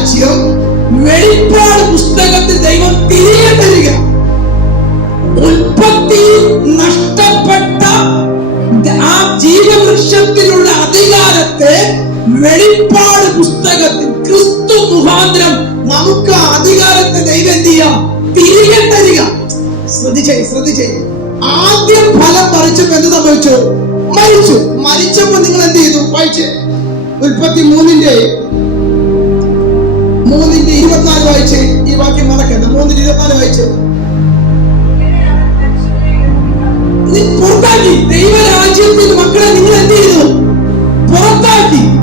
രാജ്യം വെളിപ്പാട് പുസ്തകത്തിൽ ദൈവം തിരികെ തരിക. ഉൽപ്പത്തി നഷ്ടപ്പെട്ട ആ ജീവവൃക്ഷത്തിലുള്ള അധികാരത്തെ വെളിപ്പാട് പുസ്തകത്തിൽ ക്രിസ്തു മുഖാന്തരം നമുക്ക് ആ അധികാരത്തെ ദൈവം എന്ത് ചെയ്യാം? തിരികെ തരിക. ശ്രദ്ധിച്ചേ ശ്രദ്ധിച്ചേ. ആദ്യം ഫലം പറിച്ചപ്പോ എന്ത് സംഭവിച്ചു? മരിച്ചു. മരിച്ചപ്പോ നിങ്ങൾ എന്ത് ചെയ്തു? വായിച്ചേ. ഉൽപ്പത്തി മൂന്നിന്റെ മൂന്നിന്റെ ഇരുപത്തിനാല് വായിച്ച് ഈ വാക്യം മറക്കണ്ട. മൂന്നിന്റെ ഇരുപത്തിനാല് വായിച്ച്. പുറത്താക്കി. ദൈവരാജ്യത്തിൽ മക്കളെ നിങ്ങൾ എന്ത് ചെയ്തു? പുറത്താക്കി.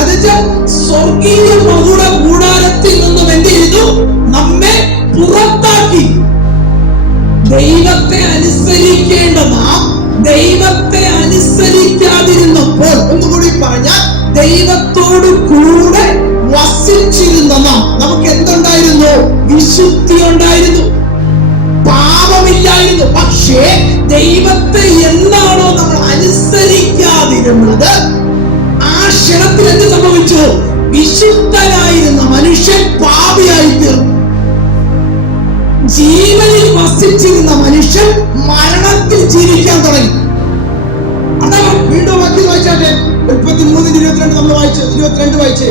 അതെച്ച സ്വർഗീയ മകുട കൂടാരത്തിൽ നിന്നും എന്ത് ചെയ്തു? നമ്മെ പുറത്താക്കി. ദൈവത്തെ അനുസരിക്കേണ്ട ദൈവത്തെ അനുസരിക്കാതിരുന്നപ്പോൾ ഒന്നുകൂടി പറഞ്ഞാൽ ദൈവത്തോട് കൂടെ വസിച്ചിരുന്ന നാം നമുക്ക് എന്തുണ്ടായിരുന്നു? വിശുദ്ധി ഉണ്ടായിരുന്നു പാപമില്ലായിരുന്നു. പക്ഷേ ദൈവത്തെ എന്താണോ നമ്മൾ അനുസരിക്കാതിരുന്നത് ആ ക്ഷണത്തിൽ എന്ത് സംഭവിച്ചു? വിശുദ്ധനായിരുന്ന മനുഷ്യൻ പാപിയായി തീർന്നു. ജീവനിൽ വസിച്ചിരുന്ന മനുഷ്യൻ മരണത്തിൽ ജീവിക്കാൻ തുടങ്ങി. അതാണ് വീണ്ടും വാക്യം വായിച്ചാട്ടെ. മുപ്പത്തി മൂന്നിന് ഇരുപത്തിരണ്ട് നമ്മൾ വായിച്ചു. ഇരുപത്തിരണ്ട് വായിച്ചേ.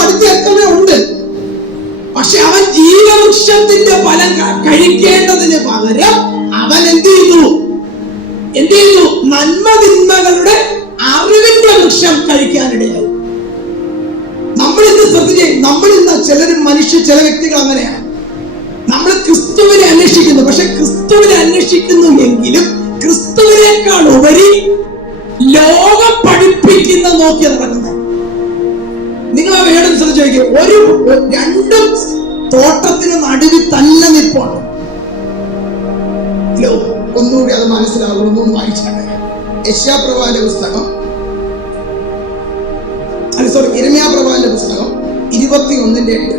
പക്ഷെ അവൻ ജീവവൃക്ഷത്തിന്റെ ഫലം കഴിക്കേണ്ടതിന് പകരം അവൻ എന്ത് ചെയ്തു? എന്ത് ചെയ്തു? നന്മ തിന്മകളുടെ അറിവിന്റെ വൃക്ഷം കഴിക്കാനിടയായി. നമ്മൾ ഇന്ന് ശ്രദ്ധിച്ചേ നമ്മൾ ഇന്ന് ചിലരും മനുഷ്യ ചില വ്യക്തികൾ അങ്ങനെയാണ്. നമ്മൾ ക്രിസ്തുവിനെ അന്വേഷിക്കുന്നു. പക്ഷെ ക്രിസ്തുവിനെ അന്വേഷിക്കുന്നു എങ്കിലും ക്രിസ്തുവിനേക്കാൾ ഉപരി ലോകം പഠിപ്പിക്കുന്ന നോക്കി നടക്കുന്നത്. നിങ്ങൾ ആ ശ്രദ്ധിച്ചു ഒരു രണ്ടും തോട്ടത്തിന് നടുവിൽ തന്നെ നിൽപ്പുണ്ട്. ഒന്നുകൂടി അത് മനസ്സിലാകും ഒന്നും വായിച്ചാട്ടെ. യശാപ്രഭാന്റെ പുസ്തകം. സോറി ഇരമ്യാപ്രഭാന്റെ പുസ്തകം ഇരുപത്തി ഒന്നിന്റെ എട്ട്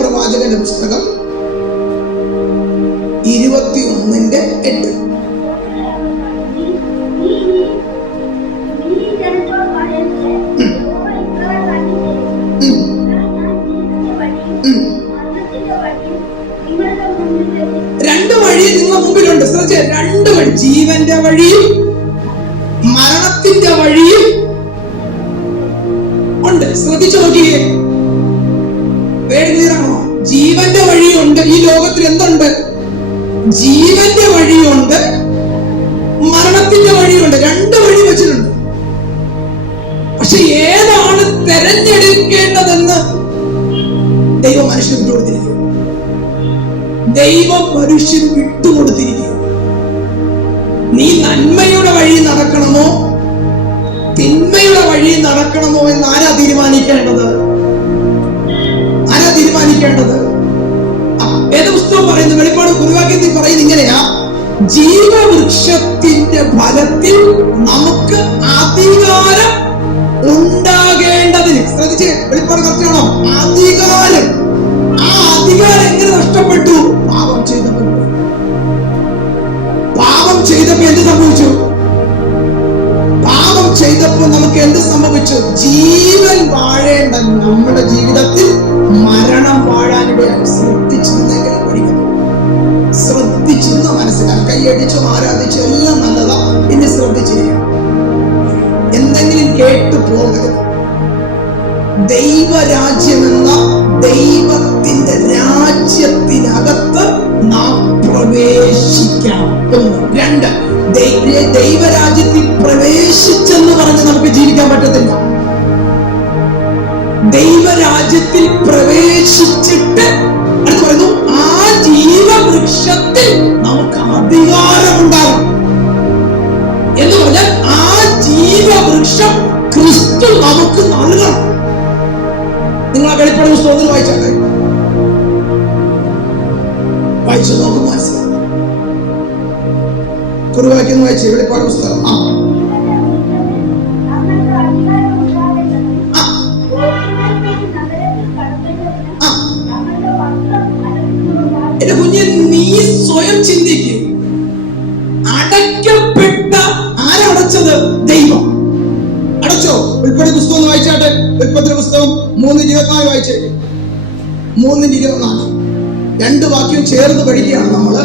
പ്രവാചകന്റെ പുസ്തകം ഇരുപത്തി ഒന്നിന്റെ എട്ട്. ശ്രദ്ധിച്ചു നോക്കിയേ. വേറെ ജീവന്റെ വഴിയുണ്ട്. ഈ ലോകത്തിൽ എന്തുണ്ട്? ജീവന്റെ വഴിയുണ്ട്. മരണത്തിന്റെ വഴിയുണ്ട്. രണ്ട് വഴി വെച്ചിട്ടുണ്ട്. പക്ഷെ ഏതാണ് തെരഞ്ഞെടുക്കേണ്ടതെന്ന് ദൈവം മനുഷ്യൻ വിട്ടു കൊടുത്തിരിക്കുക ദൈവം മനുഷ്യൻ വിട്ടുകൊടുത്തിരിക്കുക നീ നന്മയുടെ വഴി നടക്കണമോ? തിന്മയുടെ വഴി നടക്കണമോ എന്ന് ആരാ തീരുമാനിക്കേണ്ടത്? ആരാ തീരുമാനിക്കേണ്ടത്? ഏത് വേദപുസ്തകം പറയുന്നു? വെളിപ്പാട് ഗുരുവാക്യത്തിൽ പറയുന്നത് ഇങ്ങനെയാ. ജീവവൃക്ഷത്തിന്റെ ഫലത്തിൽ നമുക്ക് അധികാരം ഉണ്ടാകേണ്ടതിന്. ശ്രദ്ധിച്ച് വെളിപ്പാട് കറക്റ്റാണോ അധികാരം. ആ അധികാരം എങ്ങനെ നഷ്ടപ്പെട്ടു? പാപം ചെയ്തപ്പോൾ പാപം ചെയ്തപ്പോ എന്ത് സംഭവിച്ചു? ചെയ്തപ്പോൾ നമുക്ക് എന്ത് സംഭവിച്ചു? ജീവൻ വാഴേണ്ട നമ്മുടെ ജീവിതത്തിൽ മരണം വാഴാനിടയാണ് ശ്രദ്ധിച്ചിരുന്നെങ്കിൽ പഠിക്കണം ശ്രദ്ധിച്ചിരുന്ന മനസ്സിലാക്കി കൈയടിച്ചും ആരാധിച്ചോ എല്ലാം നല്ലതാ. ഇനി ശ്രദ്ധിച്ചിരിക്കണം എന്തെങ്കിലും കേട്ടു പോകരുത്. ദൈവരാജ്യമെന്ന ദൈവത്തിന്റെ രാജ്യത്തിനകത്ത് നാം പ്രവേശിക്കണം ഒന്ന്. രണ്ട്. ദൈവരാജ്യത്തിൽ പ്രവേശിച്ചെന്ന് പറഞ്ഞ് നമുക്ക് ജീവിക്കാൻ പറ്റത്തില്ല. ദൈവരാജ്യത്തിൽ പ്രവേശിച്ചിട്ട് അടുത്ത് പറയുന്നു ആ ജീവവൃക്ഷത്തിൽ നമുക്ക് അധികാരമുണ്ടാകും എന്ന് പറഞ്ഞാൽ ആ ജീവവൃക്ഷം ക്രിസ്തു നമുക്ക് നൽകണം. നിങ്ങൾ ആ വെളിപ്പാട് പുസ്തകം ഒന്ന് വായിച്ചാട്ടെ വായിച്ചു നോക്കും മനസ്സിലായി. കുറുവാക്യൊന്ന് വായിച്ചേ വെളിപ്പാട് പുസ്തകം. ആ. എന്റെ കുഞ്ഞെ നീ സ്വയം ചിന്തിക്കും. അടയ്ക്കപ്പെട്ട ആരടച്ചത് ദൈവം. അടച്ചോ? ഉൾപ്പെടെ പുസ്തകം വായിച്ചാട്ടെ. ഉൽപ്പത്തി പുസ്തകം മൂന്നിന് ഇരുപത്തിനാല് വായിച്ചേ മൂന്നിന് ഇരുപത്തിനാല്. രണ്ട് വാക്യം ചേർന്ന് പഠിക്കുകയാണ് നമ്മൾ.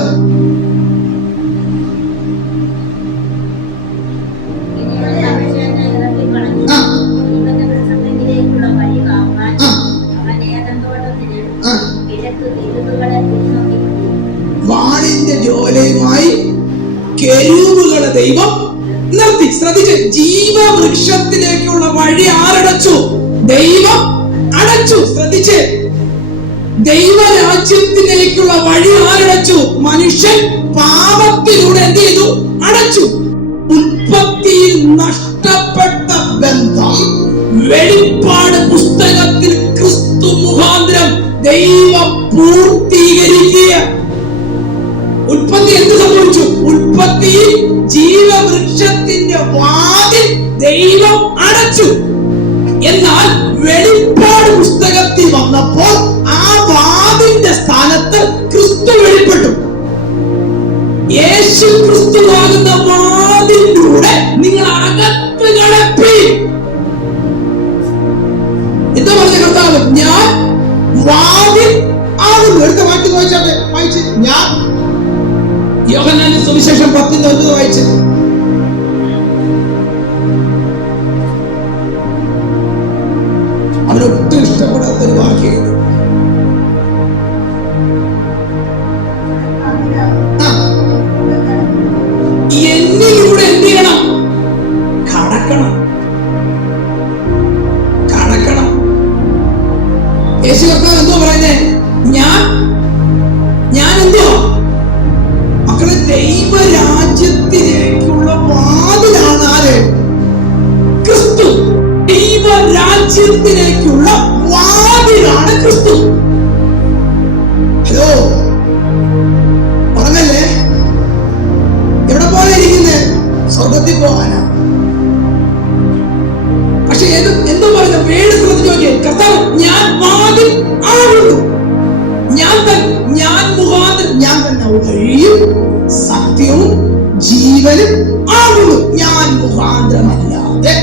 ദൈവം നിർത്തി. ശ്രദ്ധിച്ച് ജീവവൃക്ഷത്തിലേക്കുള്ള വഴി ആരടച്ചു? ദൈവം അടച്ചു. ശ്രദ്ധിച്ച് ദൈവരാജ്യത്തിലേക്കുള്ള വഴി ആരടച്ചു? മനുഷ്യൻ പാപത്തിലൂടെ എന്ത് ചെയ്തു? അടച്ചു. ഉൽപ്പത്തിയിൽ നഷ്ടപ്പെട്ട ബന്ധം വെളിപ്പാട് പുസ്തകത്തിൽ ക്രിസ്തു മുഖാന്തരം ദൈവം പൂർത്തീകരിക്കുക. ഉൽപ്പത്തി എന്ത് സംഭവിച്ചു? ഉൽപ്പത്തിയിൽ ദൈവം അടച്ചു. എന്നാൽ വെളിപ്പാട് പുസ്തകത്തിൽ വന്നപ്പോൾ ആ വാതിന്റെ സ്ഥാനത്ത് യേശു കർത്താവ് എന്തോ പറയുന്നേ? ഞാൻ? ഞാൻ എന്തോ മക്കളെ ദൈവരാജ്യത്തിലേക്കുള്ള വാതിലാണ് ആര്? ക്രിസ്തു. ദൈവരാജ്യത്തിലേക്കുള്ള ജീവനും ആകുന്നു. ഞാൻ മുഖാന്തരമല്ലാതെ.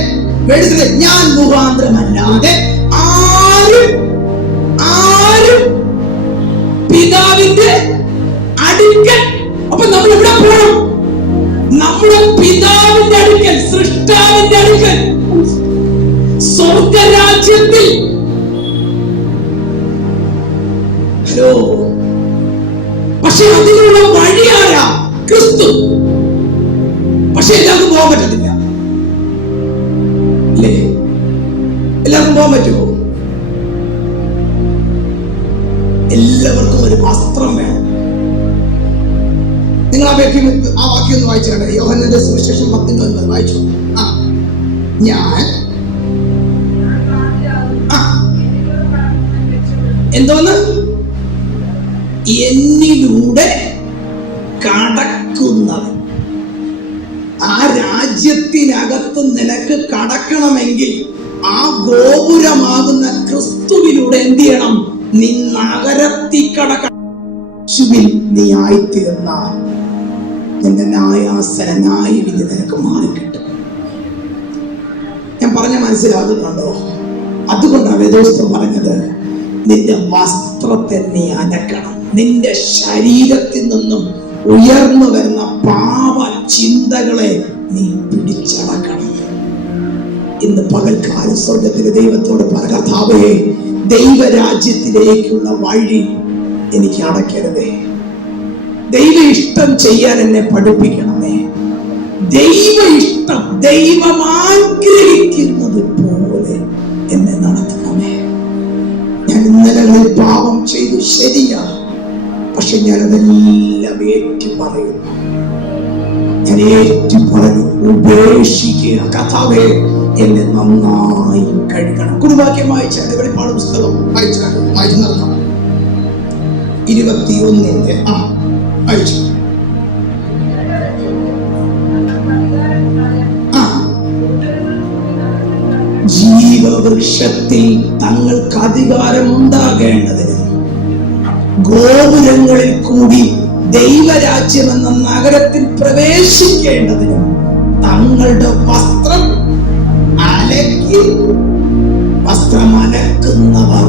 വേട് ഞാൻ മുഖാന്തരമല്ലാതെ ആരും ആരും പിതാവിന്റെ അടുക്കൽ അപ്പൊ നമ്മൾ എവിടെ പോകണം നമ്മുടെ പിതാവിന്റെ അടുക്കൽ സൃഷ്ടാവിന്റെ അടുക്കൽ. സ്വർഗരാജ്യത്തിൽ. ഹലോ. പക്ഷെ അതിനുള്ള വഴിയാരാ ക്രിസ്തു. പക്ഷെ എല്ലാവർക്കും പോകാൻ പറ്റത്തില്ല. അല്ലേ എല്ലാവർക്കും പോകാൻ പറ്റുമോ? എല്ലാവർക്കും ഒരു വസ്ത്രം വേണം. നിങ്ങൾ ആ വ്യക്തി ആ വാക്യം ഒന്ന് വായിച്ചിട്ടുണ്ട് യോഹന്നന്റെ സുവിശേഷം പത്തിന്റെ ഒൻപത് വായിച്ചു? ആ. ഞാൻ എന്തോന്ന്? എന്നിലൂടെ കടക്കുന്നവൻ. ആ രാജ്യത്തിനകത്ത് നിനക്ക് കടക്കണമെങ്കിൽ ആ ഗോപുരമാകുന്ന ക്രിസ്തുവിലൂടെ എന്ത് ചെയ്യണം? നീ നഗരത്തിൽ കടക്കണം യേശുവിൽ നീ ആയിത്തീർന്നാൽ നിന്റെ ന്യായാസന വിധി നിനക്ക് മാറിക്കിട്ടും ഞാൻ പറഞ്ഞ മനസ്സിലാകുന്നുണ്ടോ അതുകൊണ്ടാണ് വേദോസ്തം പറഞ്ഞത് നിന്റെ വസ്ത്രത്തെ നീ അനക്കണം. നിന്റെ ശരീരത്തിൽ നിന്നും ഉയർന്നു വരുന്ന പാപ ചിന്തകളെ നീ പിടിച്ചടക്കണം. ഇന്ന് പകൽക്കാല സ്വർഗത്തിലെ ദൈവത്തോട് പറ കഥാവേ ദൈവരാജ്യത്തിലേക്കുള്ള വഴി എനിക്ക് അടയ്ക്കരുതേ. ദൈവ ഇഷ്ടം ചെയ്യാൻ എന്നെ പഠിപ്പിക്കണമേ. ദൈവ ഇഷ്ടം ദൈവം ആഗ്രഹിക്കുന്നത് പോലെ എന്നെ നടത്തണമേ. ഞാൻ ഇന്നലകളിൽ പാപം ചെയ്തു ശരിയാ പക്ഷെ ഞാൻ അതെല്ലാം ഏറ്റു പറയുന്നു ഞാൻ ഏറ്റു പറഞ്ഞു ഉപേക്ഷിക്കുക കഥാവേ എന്നെ നന്നായി കഴുകണം കുടുംബാക്യം വായിച്ചാൽ വെളിപ്പാട് പുസ്തകം വായിച്ചാൽ വായിച്ചു നിർത്തണം ഇരുപത്തി ഒന്നിന്റെ ആ വായിച്ചു ജീവവൃക്ഷത്തിൽ തങ്ങൾക്ക് അധികാരം ഉണ്ടാകേണ്ടതിന് ഗോപുരങ്ങളിൽ കൂടി ദൈവരാജ്യം എന്ന നഗരത്തിൽ പ്രവേശിക്കേണ്ടതിനും തങ്ങളുടെ വസ്ത്രം അലക്കി വസ്ത്രം അലക്കുന്നവർ